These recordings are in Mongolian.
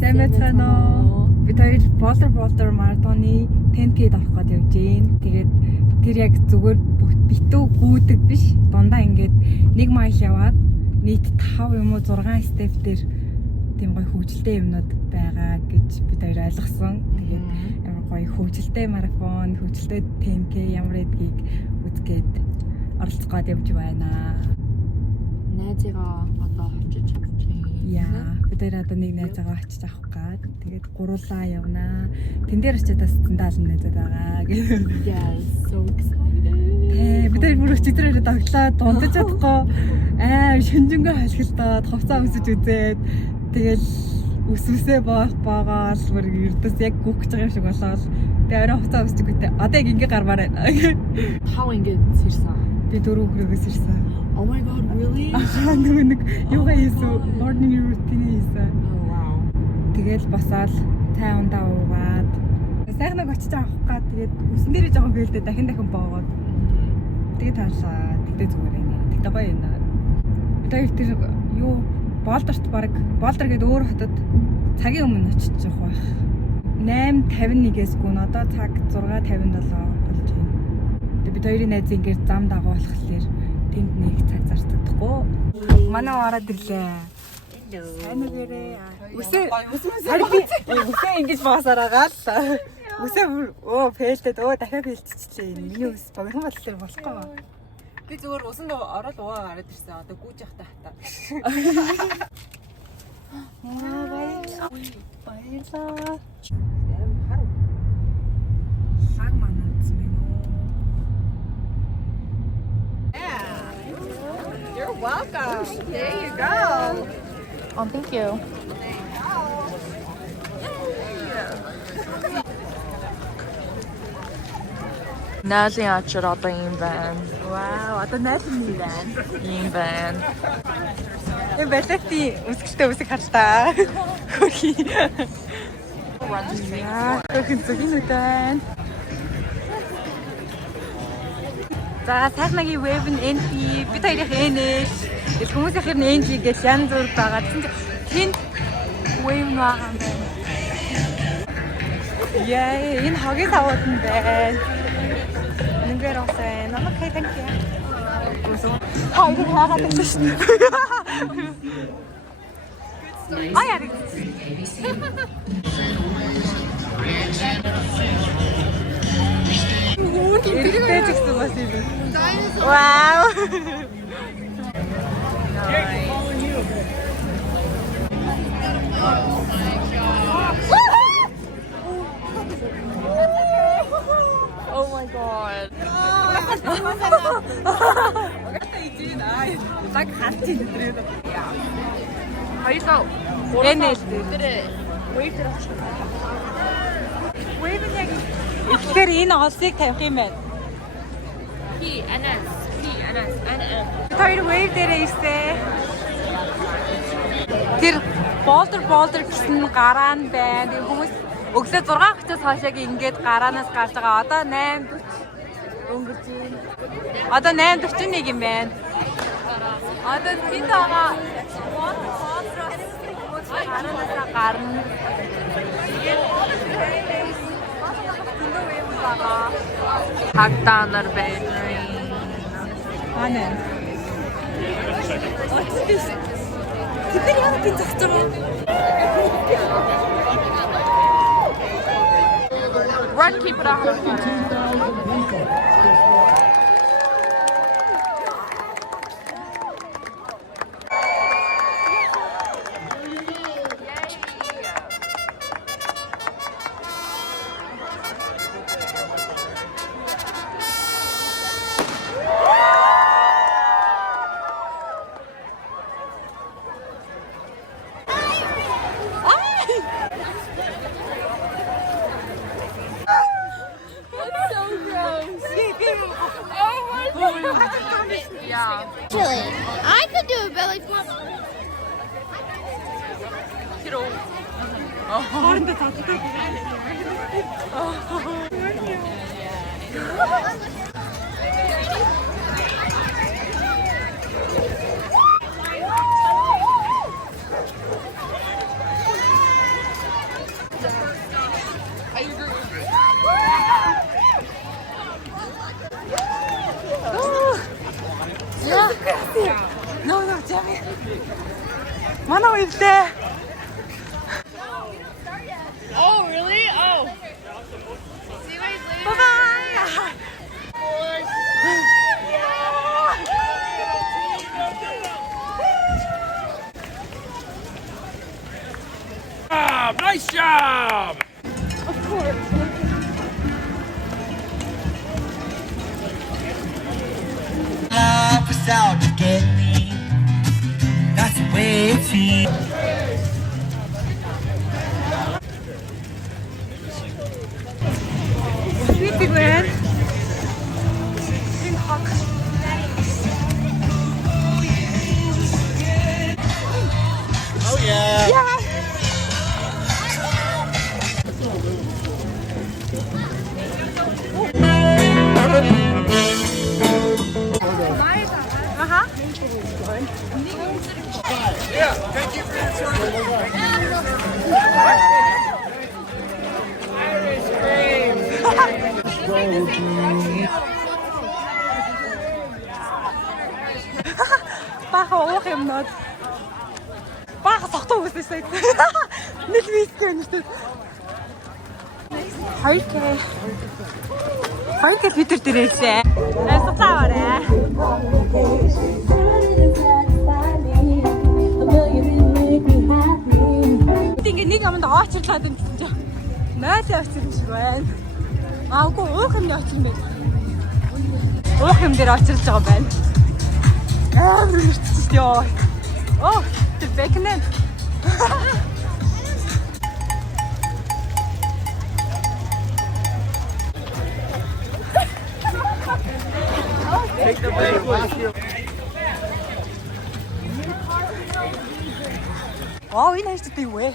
Сайн байцгаана уу? Бид хоёр Boulder маратоны 10K авах гээд явж гин. Тэгээд тэр яг зүгээр битүү гүйдэг биш. Дундаа ингээд 1 майл яваад нийт 5 юм уу 6 степ дээр тийм гоё хөгжилтэй юмнууд байгаа гэж бид хоёр ойлгосон. Тэгээд ямар гоё хөгжилтэй марафон, хөгжилтэй 10K ямар эдгийг үзгээд оролцох гээд явж байна. Найзыгаа одоо очиж яа, бид хоёр одоо нэг найзаагаа очиж авах гээд тэгээд гуруулаа явнаа. Тэн дээр очиж бас 70 найзаад байгаа гэх. Yes, so excited. Бид хоёр бүр өчигдөр тоглоо дундаж чадахгүй шинжэнгөө халхилдаад хувцас өмсөж үзээд тэгэл үсвүсээ баагаал бүр ердөөс яг гүөх гэж байгаа юм шиг болоод тэгээ орой хувцас өмсөж үгүй. Одоо яг ингээ гармаар байна. Тав ингээд сэрсэн. Би 4 өдрөөс ирсэн. Oh my god, really? Нэг юугаа хийсэн, morning routine хийсэн. Oh wow. Тэгэл босоод цай ундаа уугаад сайхан нэг очиж авах гад тэгээд үсэн дээрээ жоохон бэлдээ дахин боогоод тэгээд таашаа тэгтээ зүгээр ээ. Тэгтээ гоё юм аа. Бид хоёр тэр юу Boulder-т баг Boulder гэдэг өөр хотод цагийн өмнө очиж явах байх. 8:51-ээс гүн одоо цаг 6:57 болж байна. Тэгээд бид хоёрын найз ингээд зам дагуу болохоор тэнд нэг цаг зарцдаггүй. Манай ороод ирлээ. Сайн үгээрээ. Үсээ ингэж боосоор агаал. Үсээ фейлдэд дахиад фейлдчихлээ. Миний үс богино бодлоо болохгүй. Би зүгээр усан ороод уугаа гараад ирсэн. Одоо гүйж явахтай хата. Баярлаа. Саг манай үзсэн байна уу? You're welcome. There you go. Oh, thank you. Найзын ачаар одоо юм байна. Вау, одоо найзын юм байна. Юм байна. Энэ балетти үсгэлтэй үсэг хартаа. Хөрхи. Яа, хөрхи зүгин үтэн. За сайхнагийн wave нь NP, бид хоёрын NS. Тэгэл хүмүүсийн NG гэж янз бүр байгаа. Тэнд wave нь байгаа юм байна. Яа, энэ хогийн савууд нь байна. Нэгээр осэн. Окей, thank you. Хаа, ингэ хаагаад байсан шүү дээ. Аа яа. Иргэжсэн бас юм. Вау. Oh my god. Цаг хатчих өдрөө. Хоёроо Энэл тэр wave дээр очиж. wave яг ихлээр энэ олсыг тавих юм байна. Анас. Тэр wave дээрээ ирсээ. Тэр Boulder гэсэн гараа нь байна. Тэр хүмүүс өглөө 6:30-аас хойшоо ингээд гараанаас гарч байгаа. Одоо 8:40 өнгөрч байна. Одоо 8:41 юм байна. Одоо тэнд байгаа гараанаас гарна. Хагдаанаар байна. Ана. Тэд яагаад тийм зогсож байгаа? Run, keep it on. Yeah. Actually, I could do a belly flop. Хоорондоо татдаг. job! Nice job! Love was out to get me. That's the way it feels. Sweet big man. Oh yeah. Yeah. Баха уух юмнууд. Баха сохтоо үснэсэй. Нэг виски өнөртөө. Хайр литр дээрээсээ. Суцааваарэ. Ингээ нэг амд очирлаад энэ гэсэн чинь. Наасаа очирч шиг байна. Аагүй уух юм дээр очир юм байна. Уух юм дээр очирч байгаа байна. Мөрчиж ёо. Оо, тэр бэкнэ. Вау, энэ хайртай юу вэ?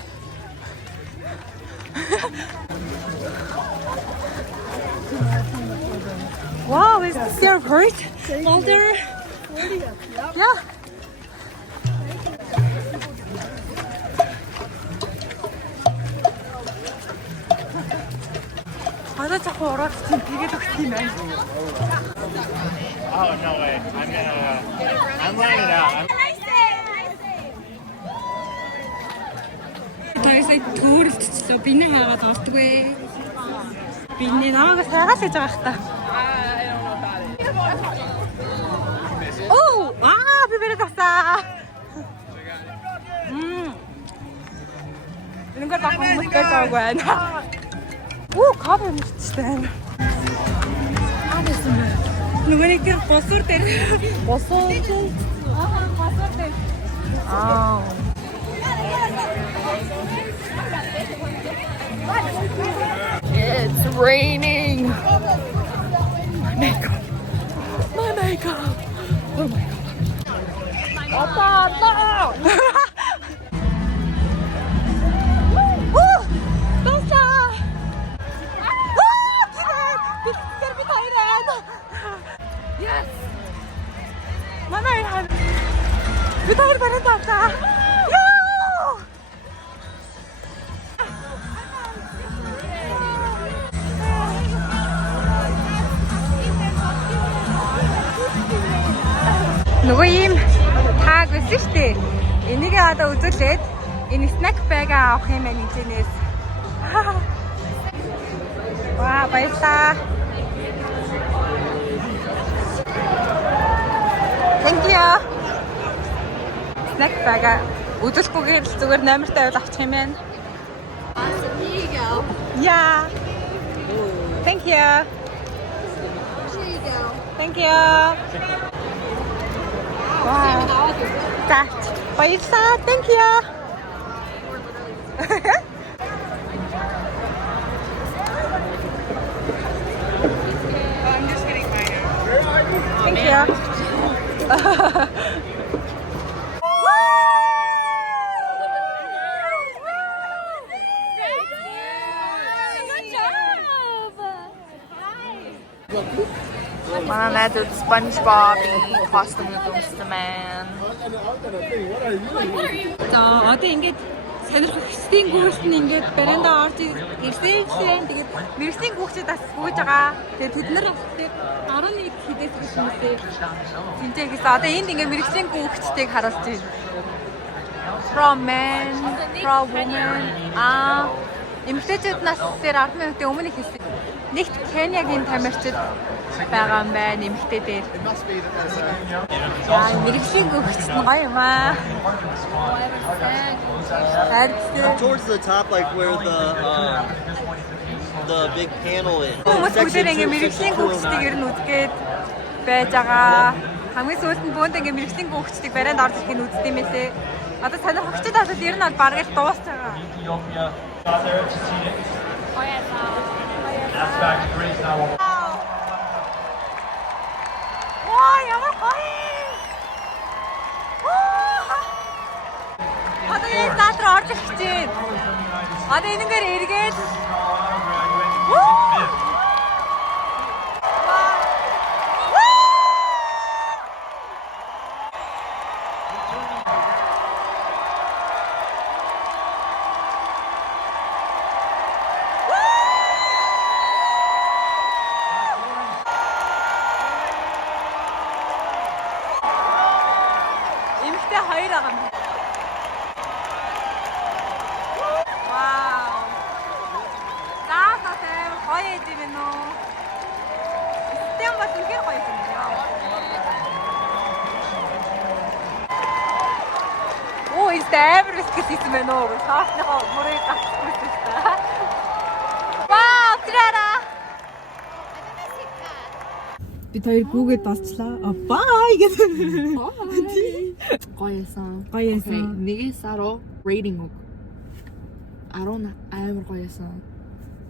Wow, is this your bird? Older? Yeah. Хадаа цахуу ороод тэгээд өгч юм байна. Oh, no way. I'm laying it out. Тайсай төөрөлтчлөө биний хаагаад ордгоо. Биний намайг сайгаас гэж байгаа хта. Oh, би бэрэ тасаа. Энэгээр бах хүмүүс гэж байгаа. Кавер мөрчтэй. Нүгний тэр босуур дээр. Босуур дээр. Босуур дээр. It's raining. My makeup. Oh my god. Oppa, no! Yes. Манай бид хоёр баруун тавтаа. Нөгөө юм тааг байсан шүү дээ. Энийг одоо үзүүлээд энэ snack bag-а авах юм байна энэс. Ваа, баярлалаа. Thank you. Snack bag-а үзүүлэхгүйгээр л зүгээр номертай байл авчих юм байна. Awesome. Here you go. Yeah. Thank you. Here you go. Thank you. Wow. That. Баярлалаа. Thank you. I'm just getting mine. Thank you. Манай найзууд SpongeBob-ийн костюм өмссөн байна. За одоо ингээд сонирхогчдын гүйлт нь ингээд баранда орж ирсэн. Тэгээд мэрэгсийн хүүхдүүд бас бууж байгаа. Тэгээд бид нар тэгээд 11 хідээс гүшмэсээ. Тинтээгээс одоо энд ингээд мэрэгсийн хүүхдүүдийг харуулж байна. From men, from women. Эмэгтэйчүүд нас дээр 10 минутын өмнө хийсэн. Нэгт Кениягийн тамирчид байгаа юм байна эмэгтэй дээр. Аа мэрэгжлийн өгчт нь гоё юм аа. Towards the top, like where the big panel is. Хүмүүс бүгдээр ингээ мэрэгжлийн өгчтийг ер нь үзгээд байж байгаа. Хамгийн сүүлд нь бөөнд ингээ мэрэгжлийн өгчтийг барайнд орж ирэх нь үздэг юм лээ. Одоо сонирхогчдод бол ер нь бол бараг л дуусчихаа. Ваа ямар гоё. Одоо энэ театр орж ирэх чинь. Одоо энэгээр эргээд эмэгтэй хоёр байгаа юм. Вау. Заатаа гоё юм байна уу? Тэм бас үнэхээр гоё юм байна. Оо, энэ амар бискет байна уу? Саасныхоо мөрийг гацчихсан та. Вау, тэрара. Бид хоёр гүүгээд болцлоо. Бай гэдэг. Гоёсан. Гоёсан. Нэгээс 10 рейтинг өг. 10 амар гоёсан.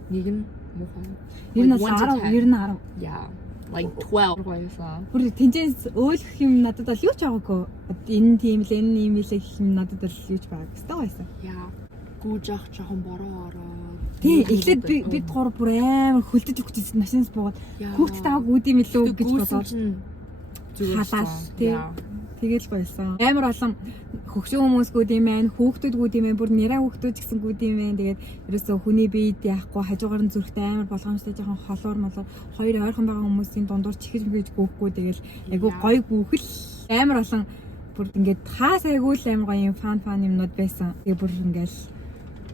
Нэг нь муухай. Ер нь 10. Yeah. Like 12 гоёсан. Бүр тэнцэнс өөлөх юм надад бол юу ч байгаагүй. Энэ тийм л энэ юм л гэх юм надад бол юу ч байгаагүй. Өстой байсан. Yeah. Гүүжих жоохон бороо ороо. Тий, эхлээд бид гур бүр амар хөлдөж өгчээсэн машинаас буугаад хүүхдэд тааг үүдим илүү гэж бодоод халаал тий. Тэгэл байсан. Амар олон хөгшин хүмүүсгүүд юм байна, хүүхдүүдгүүд юм байна, бүр нэраа хүүхдүүд ч гэсэн гүүд юм байна. Тэгээд ерөөсөө хүний биед яахгүй хажуугаар нь зүрхтэй амар болгоомжтой жоохон холоор молоор хоёр ойрхон байгаа хүмүүсийн дундуур чихэж мэгэж гүүхгүй тэгэл айгу гоё гүүхэл амар олон бүр ингээд хаас айгу л амар гоё юм фан юмнууд байсан. Тэгээ бүр ингээл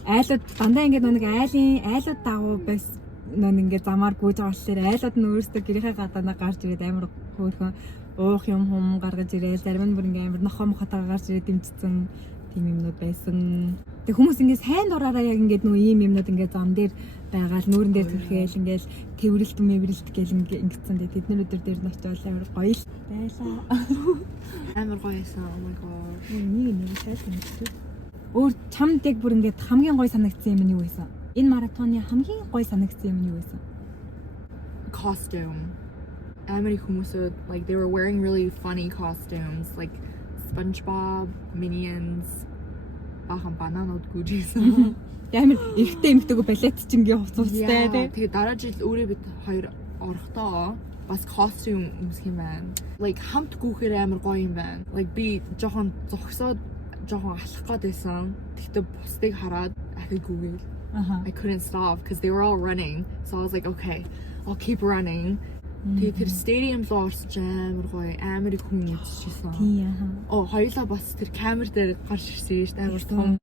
айлууд дандаа ингээд нэг айлууд дагуу байсан. Нөө ингээд замаар гүйж байгаа болохоор айлууд нь өөрсдөө гэрийнхээ гадаанаа гарч ирээд амар хөөрхөн уух юм хум гаргаж ирээл зарим нь бүр ингээм амар нохоо мохотоо гарч ирээд дэмжсэн тийм юмнууд байсан. Тэг хүмүүс ингээд сайн дураараа яг ингээд нөө ийм юмнууд ингээд зам дээр байгаал нүүрэн дээр төрхөөл ингээд тэрвэрлт мэвэрлт гэл ингэсэн. Тэд нар өдөр дээр нь очиод амар гоё л байлаа. Амар гоёсан. Oh my god. Нэг сайхан. Өөр чамд яг бүр ингээд хамгийн гоё санагдсан юм нь юу байсан? Энэ маратоны хамгийн гоё санагдсан юм нь юу байсан? Costume. Ameri humusud, like they were wearing really funny costumes, like SpongeBob, Minions, бахан бананууд гүйжсэн. Амар ихтэй эмхтэйг балетчингийн хувцастай тий. Тэгээ дараа жил өөрөө бид хоёр орохдоо бас costume өмсөх юм байна. Like хамт гүүхээр амар гоё юм байна. Like би жоохон зогсоод жоохон алах гээд байсан. Тэгтээ бусдыг хараад ахиг гүүгээл. I couldn't stop because they were all running. So I was like, okay, I'll keep running. Тэгээ тэр stadium руу орсон ч амар гоё, амар их хүн ирчихсэн. Тий аа. Оо, хоёулаа бас тэр камер дээр гарч ирсэн шүү дээ, амар том.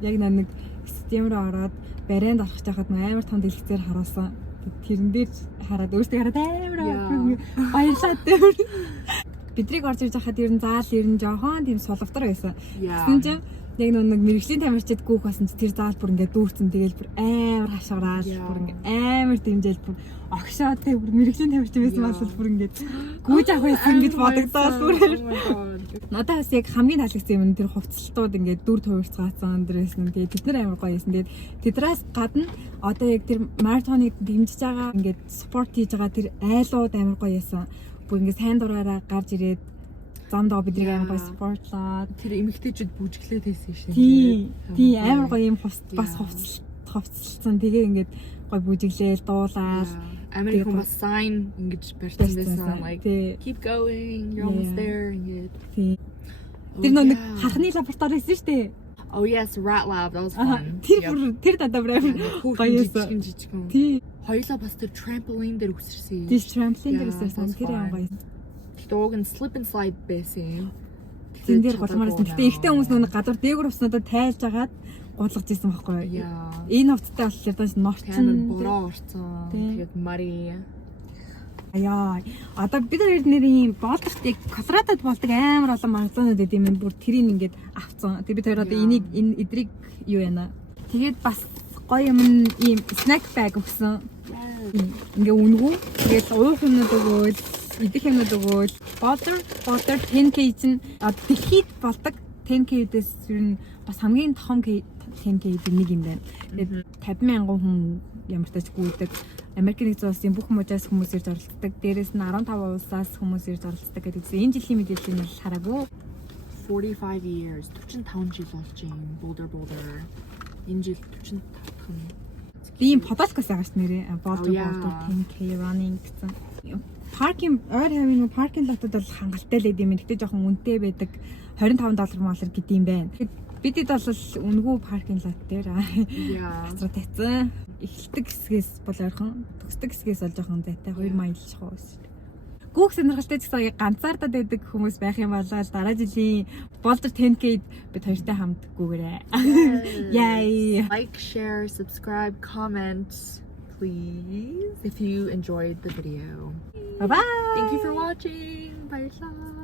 Яг нэг стадиум руу ороод барайнд орох чахад амар том дэлгэцээр харуулсан. Тэрэн дээр хараад өөртөө хараад амар баярлаад дээр. Бидрийг орж ирж хахад ер нь заал ер нь жоохон тийм сулавтар байсан. Гэсэн чинь яг нэг мэрэгжлийн тамирчид гүүх басан чи тэр заал бүр ингээд дүүрсэн тэгэл бүр амар хашгираад бүр ингээд амар дэмжээл бүр огшоо тэг бүр мэрэгжлийн тамирчин байсан бас бүр ингээд гүйж авах байсан гэж бодогдоод бүр надад бас яг хамгийн таалагдсан юм тэр хувцалтууд ингээд дүр тувирцгаасан дээрээс нь тэгээд тэд нар амар гоё байсан. Тэгээд тэдрээс гадна одоо яг тэр маратоныг дэмжиж байгаа ингээд спорт хийж байгаа тэр айлууд амар гоё байсан. Бүр ингээд сайн дураараа гарч ирээд замдаа бидний амар гоё спортлаад Тэр эмэгтэйчүүд бүжиглээд байсан шин. Тий амар гоё юм бас хувцалсан. Тэгээ ингээд гоё бүжиглээл дуулаад Амар их хүн бас sign ингэж барьсан байсан. Like keep going, you're almost there ингээд. Тий. Тэр нэг хахны лаборатори байсан шүү дээ. Oh yes, rat lab, that was fun. Тэр дадаа амар гоё байсан. Жижигхэн. Тий. Хоёулаа бас тэр trampoline дээр үсэрсэн. Тий trampoline дээр үсэрсэн. Тэр амар гоё. Тэгтээ уг нь slip and slide байсан. Зин дээр голмоорсон. Гэтэ ихтэй хүмүүс нэг гадуур дээгүүр уснуудад тайлж агаад гудлаж ирсэн байхгүй юу? Яа. Энэ хувцтай болохоор доош норчин. Амар бороо орцсон. Тийм. Тэгээд мари. Яа. Одоо бид хоёр нэрийн болдорт яг Колорадод болдог амар олон магазинууд гэдэг юм бүр тэрийг ингээд авцсан. Тэг бид хоёр одоо Яа. энийг энэ эдрийг юу яана. Тэгээд бас гоё юм ийм snack bag өгсөн. Ингээ үнгүү. Тэгээд уух юмнууд өгөөл, идэх юмнууд өгөөл. Butter 10k чинь дэлхийд болдог 10k-дээс ер нь бас хамгийн том 10k нэг юм байна. Тэгээд 50,000 хүн ямар ч тач гүйдэг. Америкийн нэгдсэн улсын бүх мужаас хүмүүс ирж оролцдог. Дээрээс нь 15 улсаас хүмүүс ирж оролцдог гэдэг чинь энэ жилийн мэдээлэл нь хараагүй. 45 years 45 жил болж байна. Boulder. Энэ жил 45 дахь нь. Би ийм подкаст байгаа ш нэрээ. Boulder yeah. 10k running гэсэн. Паркинг ойр хавийн паркинг лотод бол хангалттай л гэдэг юм. Гэхдээ жоохон үнэтэй байдаг. $25 малэр гэдэг юм байна. Бидэд бол үнэгүй паркинг лот дээр Яа. хацруу тавьсан. Эхлэлдэг хэсгээс бол ойрхон, төгсдөг хэсгээс бол жоохон зайтай 2 маялчих уу. Гүүх сонирхолтой ч гэсэн ганцаардаад байдаг хүмүүс байх юм бол дараа жилийн Boulder 10k бид хоёртай хамт гүүгээрэй. Yay! Like, share, subscribe, comment, please, if you enjoyed the video. Bye bye. Thank you for watching. Bye.